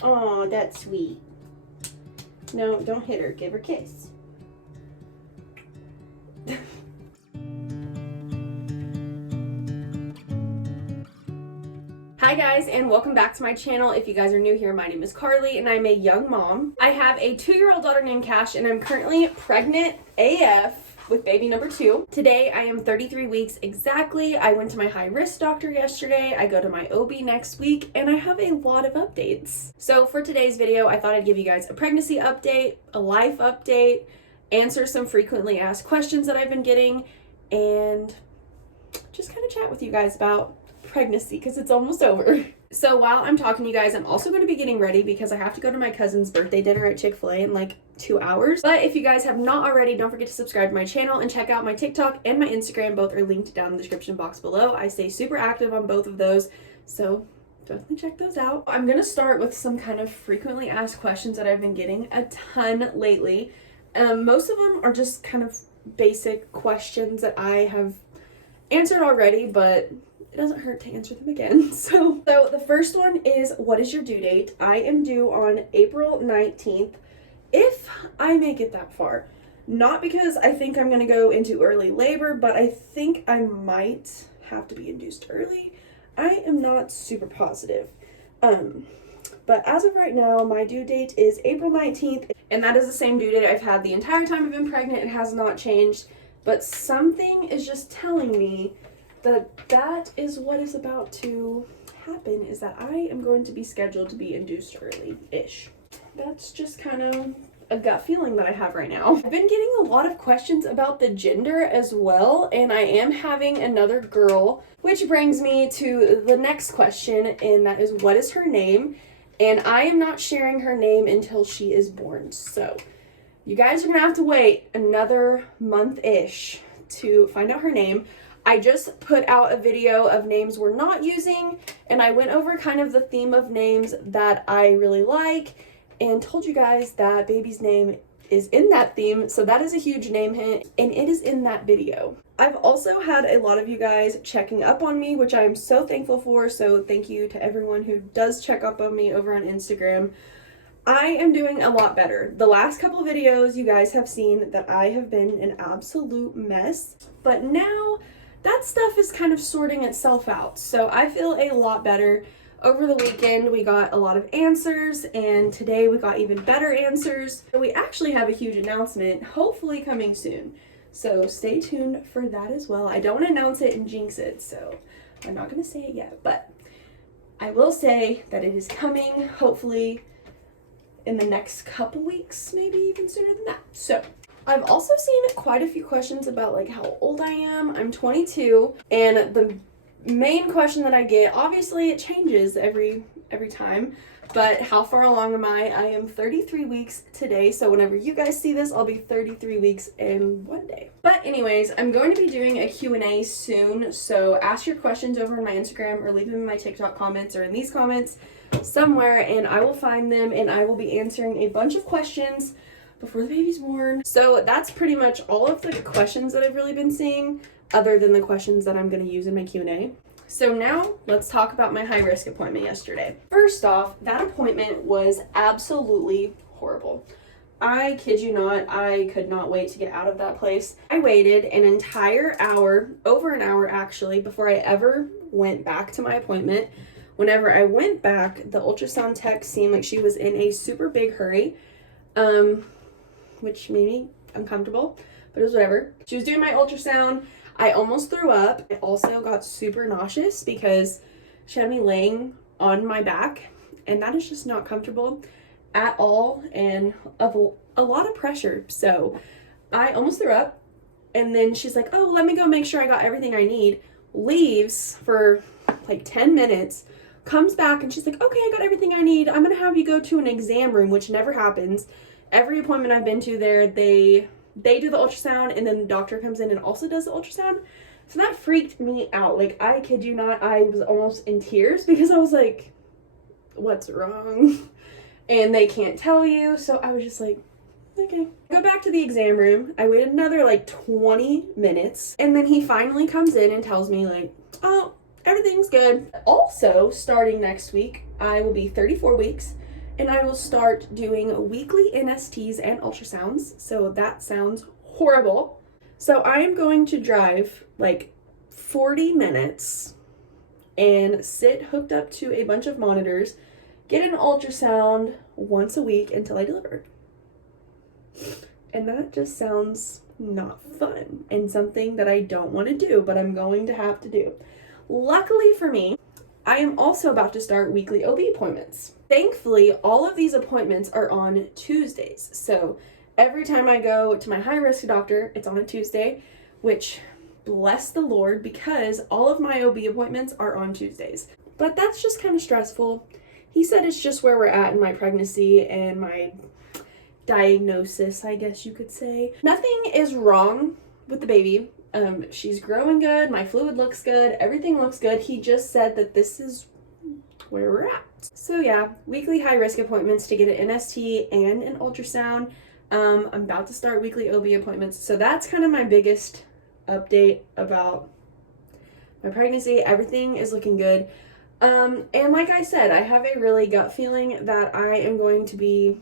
Oh, that's sweet. No, don't hit her. Give her a kiss. Hi guys, and welcome back to my channel. If you guys are new here, my name is Carly and I'm a young mom. I have a 2-year-old daughter named Cash and I'm currently pregnant AF with baby number 2. Today I am 33 weeks exactly. I went to my high risk doctor yesterday. I go to my OB next week and I have a lot of updates. So for today's video, I thought I'd give you guys a pregnancy update, a life update, answer some frequently asked questions that I've been getting, and just kind of chat with you guys about pregnancy because it's almost over. So while I'm talking to you guys, I'm also going to be getting ready because I have to go to my cousin's birthday dinner at Chick-fil-A in like 2 hours. But if you guys have not already, don't forget to subscribe to my channel and check out my TikTok and my Instagram. Both are linked down in the description box below. I stay super active on both of those, so definitely check those out. I'm going to start with some kind of frequently asked questions that I've been getting a ton lately. Most of them are just kind of basic questions that I have answered already, but it doesn't hurt to answer them again. So the first one is, what is your due date? I am due on April 19th, if I make it that far. Not because I think I'm going to go into early labor, but I think I might have to be induced early. I am not super positive. But as of right now, my due date is April 19th, and that is the same due date I've had the entire time I've been pregnant. It has not changed, but something is just telling me that is what is about to happen, is that I am going to be scheduled to be induced early-ish. That's just kind of a gut feeling that I have right now. I've been getting a lot of questions about the gender as well, and I am having another girl, which brings me to the next question, and that is, what is her name? And I am not sharing her name until she is born, so you guys are gonna have to wait another month-ish to find out her name. I just put out a video of names we're not using, and I went over kind of the theme of names that I really like and told you guys that baby's name is in that theme, so that is a huge name hint, and it is in that video. I've also had a lot of you guys checking up on me, which I am so thankful for, so thank you to everyone who does check up on me over on Instagram. I am doing a lot better. The last couple of videos you guys have seen that I have been an absolute mess, but now that stuff is kind of sorting itself out, so I feel a lot better. Over the weekend, we got a lot of answers, and today we got even better answers. We actually have a huge announcement, hopefully coming soon, so stay tuned for that as well. I don't want to announce it and jinx it, so I'm not going to say it yet, but I will say that it is coming, hopefully in the next couple weeks, maybe even sooner than that. So I've also seen quite a few questions about like how old I am. I'm 22, and the main question that I get, obviously it changes every time, but how far along am I? I am 33 weeks today, so whenever you guys see this, I'll be 33 weeks in 1 day. But anyways, I'm going to be doing a Q&A soon, so ask your questions over on my Instagram or leave them in my TikTok comments or in these comments somewhere, and I will find them and I will be answering a bunch of questions before the baby's born. So that's pretty much all of the questions that I've really been seeing, other than the questions that I'm going to use in my Q&A. So now let's talk about my high risk appointment yesterday. First off, that appointment was absolutely horrible. I kid you not, I could not wait to get out of that place. I waited an entire hour, over an hour actually, before I ever went back to my appointment. Whenever I went back, the ultrasound tech seemed like she was in a super big hurry, which made me uncomfortable, but it was whatever. She was doing my ultrasound. I almost threw up. I also got super nauseous because she had me laying on my back, and that is just not comfortable at all, and of a lot of pressure. So I almost threw up, and then she's like, oh, let me go make sure I got everything I need, leaves for like 10 minutes, comes back, and she's like, okay, I got everything I need. I'm gonna have you go to an exam room, which never happens. Every appointment I've been to there, they do the ultrasound, and then the doctor comes in and also does the ultrasound. So that freaked me out. Like, I kid you not, I was almost in tears because I was like, what's wrong? And they can't tell you. So I was just like, okay. Go back to the exam room. I waited another like 20 minutes, and then he finally comes in and tells me like, oh, everything's good. Also, starting next week, I will be 34 weeks, and I will start doing weekly NSTs and ultrasounds. So that sounds horrible. So I am going to drive like 40 minutes and sit hooked up to a bunch of monitors, get an ultrasound once a week until I deliver. And that just sounds not fun and something that I don't want to do, but I'm going to have to do. Luckily for me, I am also about to start weekly OB appointments. Thankfully, all of these appointments are on Tuesdays. So every time I go to my high-risk doctor, it's on a Tuesday, which bless the Lord, because all of my OB appointments are on Tuesdays. But that's just kind of stressful. He said it's just where we're at in my pregnancy and my diagnosis, I guess you could say. Nothing is wrong with the baby. She's growing good, my fluid looks good, everything looks good. He just said that this is where we're at. So yeah, weekly high-risk appointments to get an NST and an ultrasound. I'm about to start weekly OB appointments. So that's kind of my biggest update about my pregnancy. Everything is looking good. And like I said, I have a really gut feeling that I am going to be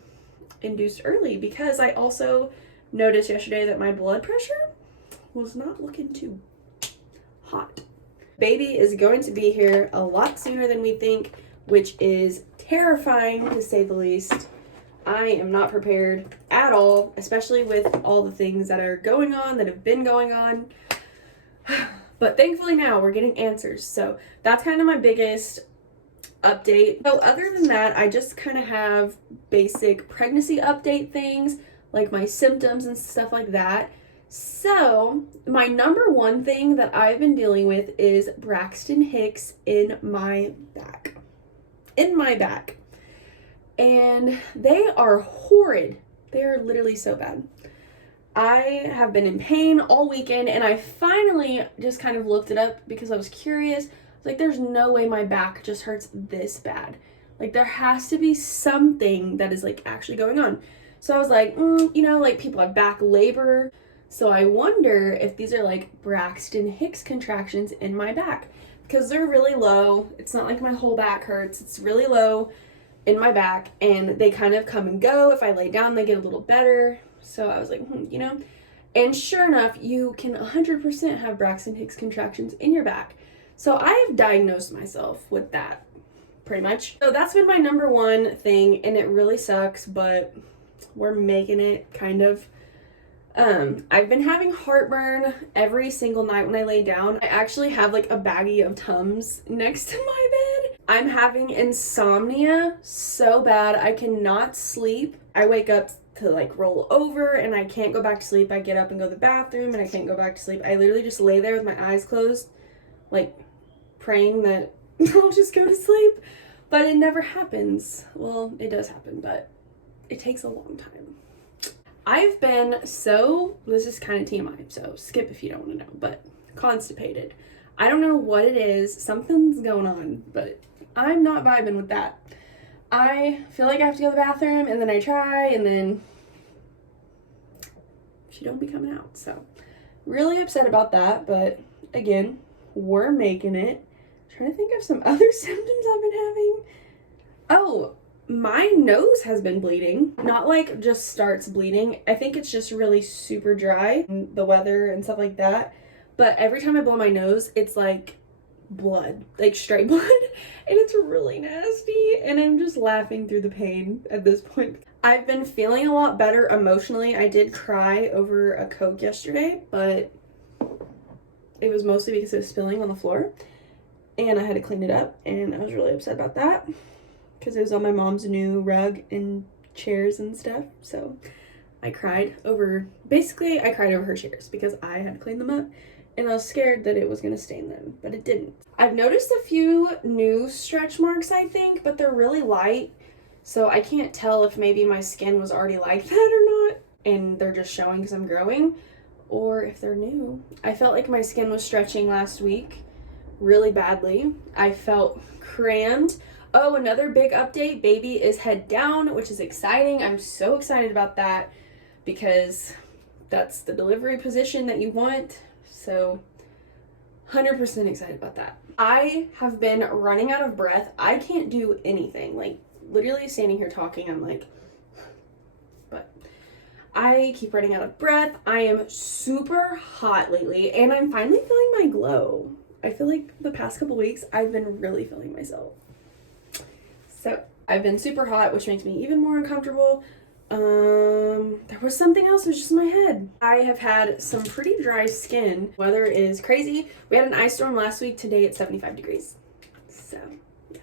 induced early, because I also noticed yesterday that my blood pressure was not looking too hot. Baby is going to be here a lot sooner than we think, which is terrifying to say the least. I am not prepared at all, especially with all the things that are going on, that have been going on. But thankfully now we're getting answers. So that's kind of my biggest update. So other than that, I just kind of have basic pregnancy update things, like my symptoms and stuff like that. So my number one thing that I've been dealing with is Braxton Hicks in my back. And they are horrid. They are literally so bad. I have been in pain all weekend, and I finally just kind of looked it up because I was curious. Like, there's no way my back just hurts this bad. Like, there has to be something that is, like, actually going on. So I was like, you know, like, people have back labor. So I wonder if these are, like, Braxton Hicks contractions in my back. Because they're really low. It's not like my whole back hurts. It's really low in my back. And they kind of come and go. If I lay down, they get a little better. So I was like, you know. And sure enough, you can 100% have Braxton Hicks contractions in your back. So I have diagnosed myself with that, pretty much. So that's been my number one thing, and it really sucks, but we're making it, kind of. I've been having heartburn every single night when I lay down. I actually have like a baggie of Tums next to my bed. I'm having insomnia so bad. I cannot sleep. I wake up to like roll over and I can't go back to sleep. I get up and go to the bathroom and I can't go back to sleep. I literally just lay there with my eyes closed, like praying that I'll just go to sleep, but it never happens. Well, it does happen, but it takes a long time. I've been this is kind of TMI, so skip if you don't want to know, but constipated. I don't know what it is. Something's going on, but I'm not vibing with that. I feel like I have to go to the bathroom, and then I try, and then she don't be coming out. So really upset about that, but again, we're making it. Trying to think of some other symptoms I've been having. Oh, my nose has been bleeding. Not like just starts bleeding. I think it's just really super dry, the weather and stuff like that. But every time I blow my nose, it's like blood, like straight blood, and it's really nasty, and I'm just laughing through the pain at this point. I've been feeling a lot better emotionally. I did cry over a Coke yesterday, but it was mostly because it was spilling on the floor, and I had to clean it up, and I was really upset about that because it was on my mom's new rug and chairs and stuff. So I cried over her chairs because I had to clean them up, and I was scared that it was going to stain them, but it didn't. I've noticed a few new stretch marks, I think, but they're really light, so I can't tell if maybe my skin was already like that or not, and they're just showing because I'm growing, or if they're new. I felt like my skin was stretching last week really badly. I felt crammed. Oh, another big update, baby is head down, which is exciting. I'm so excited about that because that's the delivery position that you want. So 100% excited about that. I have been running out of breath. I can't do anything, like literally standing here talking, I'm like, but I keep running out of breath. I am super hot lately, and I'm finally feeling my glow. I feel like the past couple weeks, I've been really feeling myself. So I've been super hot, which makes me even more uncomfortable. There was something else, it was just in my head. I have had some pretty dry skin. Weather is crazy. We had an ice storm last week. Today it's 75 degrees. So yeah,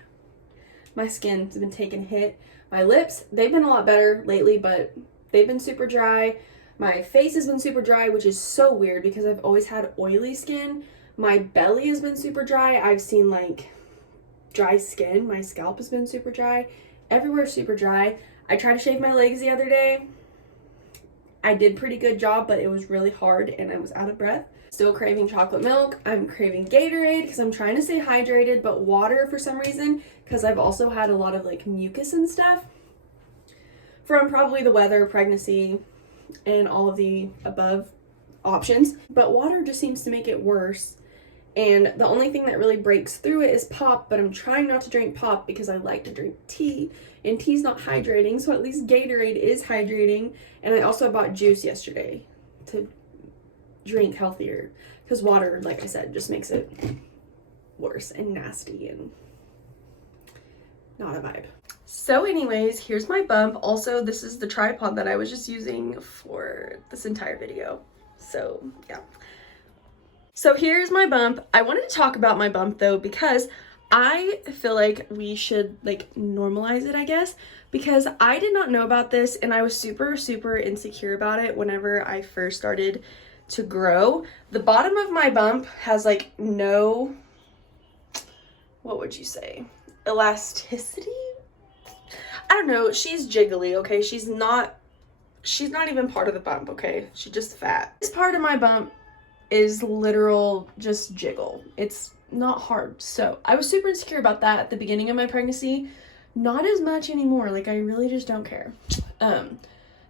my skin's been taking a hit. My lips, they've been a lot better lately, but they've been super dry. My face has been super dry, which is so weird because I've always had oily skin. My belly has been super dry. I've seen like dry skin. My scalp has been super dry. Everywhere's super dry. I tried to shave my legs the other day. I did a pretty good job, but it was really hard and I was out of breath. Still craving chocolate milk. I'm craving Gatorade because I'm trying to stay hydrated, but water for some reason, because I've also had a lot of like mucus and stuff from probably the weather, pregnancy, and all of the above options. But water just seems to make it worse. And the only thing that really breaks through it is pop, but I'm trying not to drink pop because I like to drink tea, and tea's not hydrating, so at least Gatorade is hydrating. And I also bought juice yesterday to drink healthier because water, like I said, just makes it worse and nasty and not a vibe. So anyways, here's my bump. Also, this is the tripod that I was just using for this entire video. So yeah. So here's my bump. I wanted to talk about my bump though because I feel like we should like normalize it, I guess, because I did not know about this and I was super, super insecure about it whenever I first started to grow. The bottom of my bump has like no, what would you say, elasticity? I don't know. She's jiggly, okay? She's not even part of the bump, okay? She's just fat. This part of my bump is literal just jiggle. It's not hard. So I was super insecure about that at the beginning of my pregnancy. Not as much anymore. Like I really just don't care.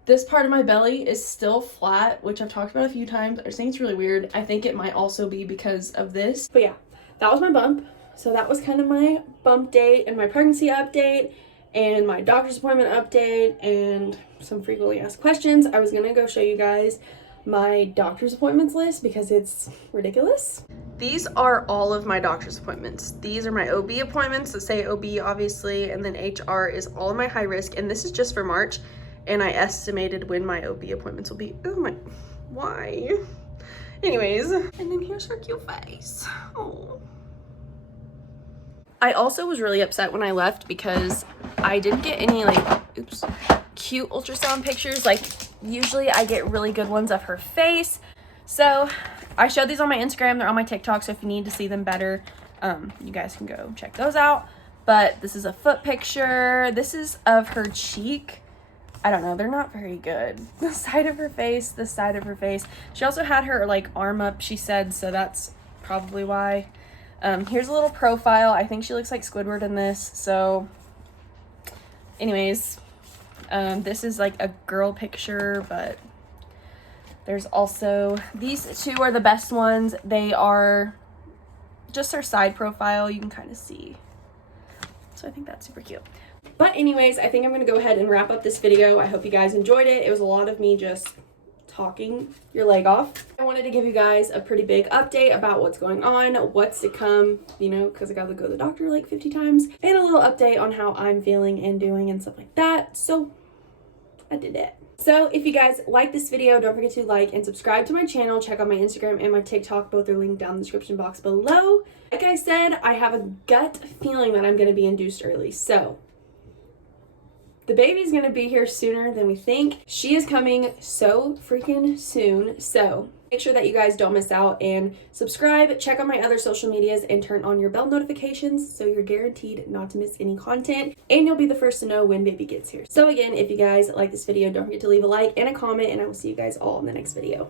This part of my belly is still flat, which I've talked about a few times. I just think it's really weird. I think it might also be because of this. But yeah, that was my bump. So that was kind of my bump date and my pregnancy update and my doctor's appointment update and some frequently asked questions. I was gonna go show you guys my doctor's appointments list because it's ridiculous. These are all of my doctor's appointments. These are my OB appointments that say OB obviously, and then HR is all of my high risk, and this is just for March, and I estimated when my OB appointments will be. Oh my, why? Anyways, and then here's her cute face. Oh. I also was really upset when I left because I didn't get any like, oops, cute ultrasound pictures. Like usually I get really good ones of her face. So I showed these on my Instagram. They're on my TikTok. So if you need to see them better, you guys can go check those out. But this is a foot picture. This is of her cheek. I don't know. They're not very good. The side of her face, the side of her face. She also had her like arm up, she said. So that's probably why. Here's a little profile. I think she looks like Squidward in this. So anyways, this is like a girl picture, but there's also, these two are the best ones. They are just her side profile. You can kind of see. So I think that's super cute. But anyways, I think I'm going to go ahead and wrap up this video. I hope you guys enjoyed it. It was a lot of me just talking your leg off. I wanted to give you guys a pretty big update about what's going on, what's to come, you know, because I got to go to the doctor like 50 times, and a little update on how I'm feeling and doing and stuff like that. So I did it. So if you guys like this video, don't forget to like and subscribe to my channel. Check out my Instagram and my TikTok. Both are linked down in the description box below. Like I said, I have a gut feeling that I'm going to be induced early. So the baby's going to be here sooner than we think. She is coming so freaking soon. So make sure that you guys don't miss out and subscribe. Check out my other social medias and turn on your bell notifications so you're guaranteed not to miss any content. And you'll be the first to know when baby gets here. So again, if you guys like this video, don't forget to leave a like and a comment, and I will see you guys all in the next video.